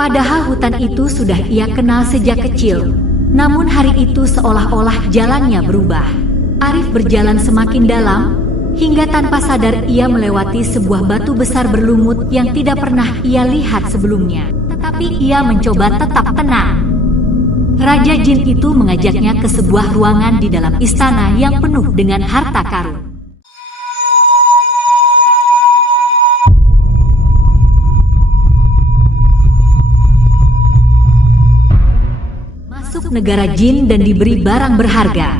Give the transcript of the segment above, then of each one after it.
Padahal hutan itu sudah ia kenal sejak kecil. Namun hari itu seolah-olah jalannya berubah. Arif berjalan semakin dalam, hingga tanpa sadar ia melewati sebuah batu besar berlumut yang tidak pernah ia lihat sebelumnya. Tetapi ia mencoba tetap tenang. Raja Jin itu mengajaknya ke sebuah ruangan di dalam istana yang penuh dengan harta karun. Masuk negara Jin dan diberi barang berharga.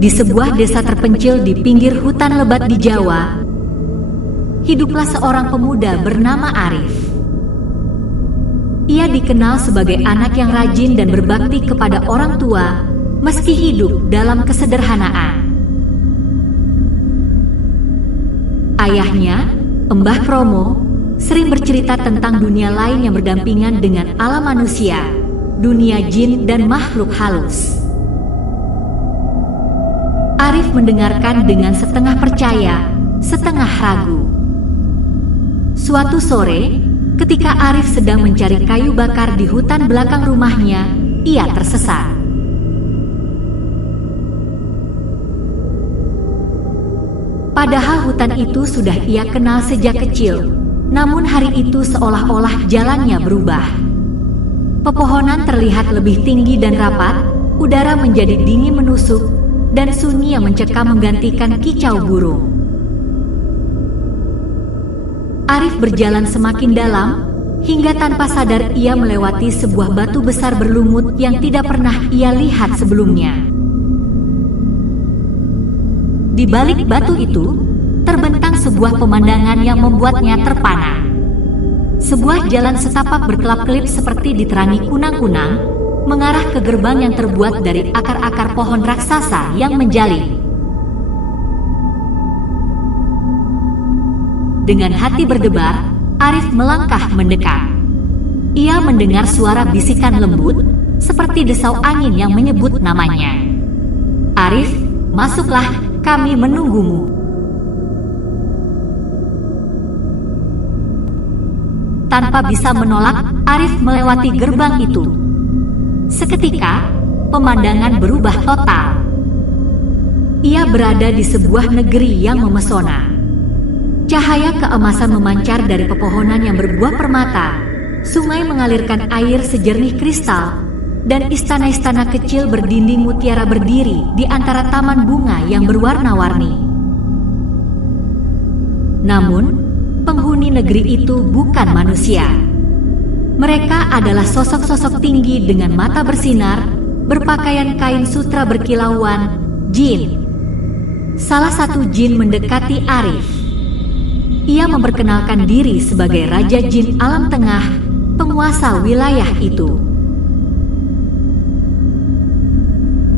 Di sebuah desa terpencil di pinggir hutan lebat di Jawa, hiduplah seorang pemuda bernama Arif. Ia dikenal sebagai anak yang rajin dan berbakti kepada orang tua, meski hidup dalam kesederhanaan. Ayahnya, Mbah Kromo, sering bercerita tentang dunia lain yang berdampingan dengan alam manusia, dunia jin dan makhluk halus. Arif mendengarkan dengan setengah percaya, setengah ragu. Suatu sore, ketika Arif sedang mencari kayu bakar di hutan belakang rumahnya, ia tersesat. Padahal hutan itu sudah ia kenal sejak kecil, namun hari itu seolah-olah jalannya berubah. Pepohonan terlihat lebih tinggi dan rapat, udara menjadi dingin menusuk, dan sunyi yang mencekam menggantikan kicau burung. Arif berjalan semakin dalam, hingga tanpa sadar ia melewati sebuah batu besar berlumut yang tidak pernah ia lihat sebelumnya. Di balik batu itu, terbentang sebuah pemandangan yang membuatnya terpana. Sebuah jalan setapak berkelap-kelip seperti diterangi kunang-kunang, mengarah ke gerbang yang terbuat dari akar-akar pohon raksasa yang menjalin. Dengan hati berdebar, Arif melangkah mendekat. Ia mendengar suara bisikan lembut, seperti desau angin yang menyebut namanya. "Arif, masuklah, kami menunggumu." Tanpa bisa menolak, Arif melewati gerbang itu. Seketika, pemandangan berubah total. Ia berada di sebuah negeri yang memesona. Cahaya keemasan memancar dari pepohonan yang berbuah permata, sungai mengalirkan air sejernih kristal, dan istana-istana kecil berdinding mutiara berdiri di antara taman bunga yang berwarna-warni. Namun, penghuni negeri itu bukan manusia. Mereka adalah sosok-sosok tinggi dengan mata bersinar, berpakaian kain sutra berkilauan, jin. Salah satu jin mendekati Arif. Ia memperkenalkan diri sebagai Raja Jin Alam Tengah, penguasa wilayah itu.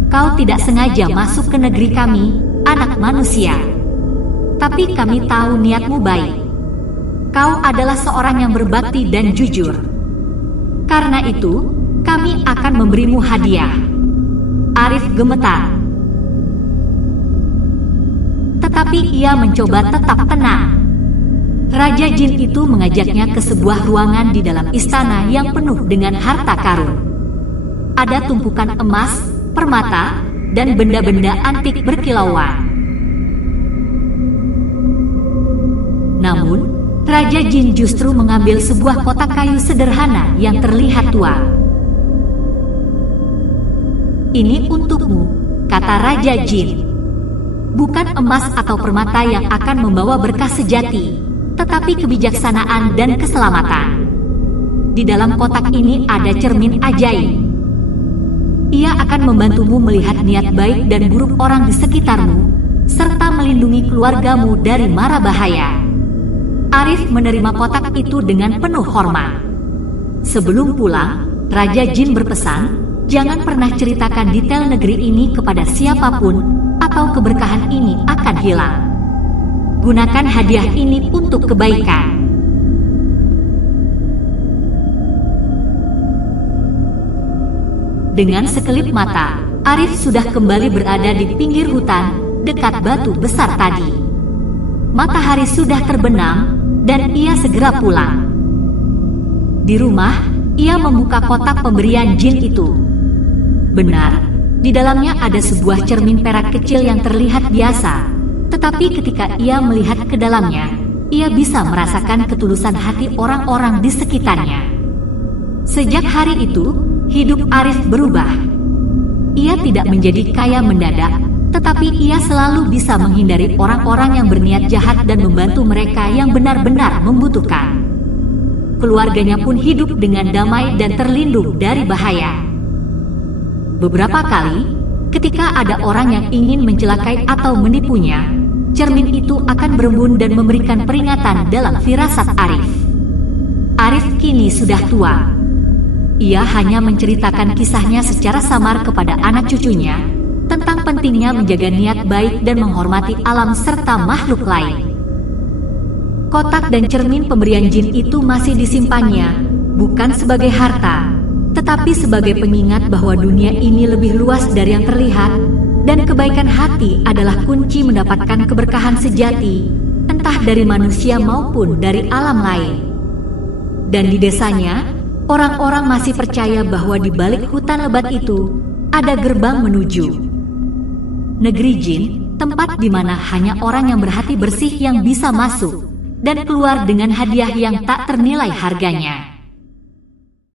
"Kau tidak sengaja masuk ke negeri kami, anak manusia. Tapi kami tahu niatmu baik. Kau adalah seorang yang berbakti dan jujur. Karena itu, kami akan memberimu hadiah." Arif gemetar. Tetapi ia mencoba tetap tenang. Raja Jin itu mengajaknya ke sebuah ruangan di dalam istana yang penuh dengan harta karun. Ada tumpukan emas, permata, dan benda-benda antik berkilauan. Namun, Raja Jin justru mengambil sebuah kotak kayu sederhana yang terlihat tua. "Ini untukmu," kata Raja Jin. "Bukan emas atau permata yang akan membawa berkah sejati, tetapi kebijaksanaan dan keselamatan. Di dalam kotak ini ada cermin ajaib. Ia akan membantumu melihat niat baik dan buruk orang di sekitarmu, serta melindungi keluargamu dari mara bahaya." Arif menerima kotak itu dengan penuh hormat. Sebelum pulang, Raja Jin berpesan, jangan pernah ceritakan detail negeri ini kepada siapapun, atau keberkahan ini akan hilang. Gunakan hadiah ini untuk kebaikan. Dengan sekelip mata, Arif sudah kembali berada di pinggir hutan, dekat batu besar tadi. matahari sudah terbenam dan ia segera pulang. Di rumah, ia membuka kotak pemberian jin itu. Benar, di dalamnya ada sebuah cermin perak kecil yang terlihat biasa, tetapi ketika ia melihat ke dalamnya, ia bisa merasakan ketulusan hati orang-orang di sekitarnya. Sejak hari itu, hidup Arif berubah. Ia tidak menjadi kaya mendadak, tetapi ia selalu bisa menghindari orang-orang yang berniat jahat dan membantu mereka yang benar-benar membutuhkan. Keluarganya pun hidup dengan damai dan terlindung dari bahaya. Beberapa kali, ketika ada orang yang ingin mencelakai atau menipunya, cermin itu akan berembun dan memberikan peringatan dalam firasat Arif. Arif kini sudah tua. Ia hanya menceritakan kisahnya secara samar kepada anak cucunya tentang pentingnya menjaga niat baik dan menghormati alam serta makhluk lain. Kotak dan cermin pemberian jin itu masih disimpannya, bukan sebagai harta, tetapi sebagai pengingat bahwa dunia ini lebih luas dari yang terlihat, dan kebaikan hati adalah kunci mendapatkan keberkahan sejati, entah dari manusia maupun dari alam lain. Dan di desanya, orang-orang masih percaya bahwa di balik hutan lebat itu ada gerbang menuju negeri jin, tempat di mana hanya orang yang berhati bersih yang bisa masuk dan keluar dengan hadiah yang tak ternilai harganya.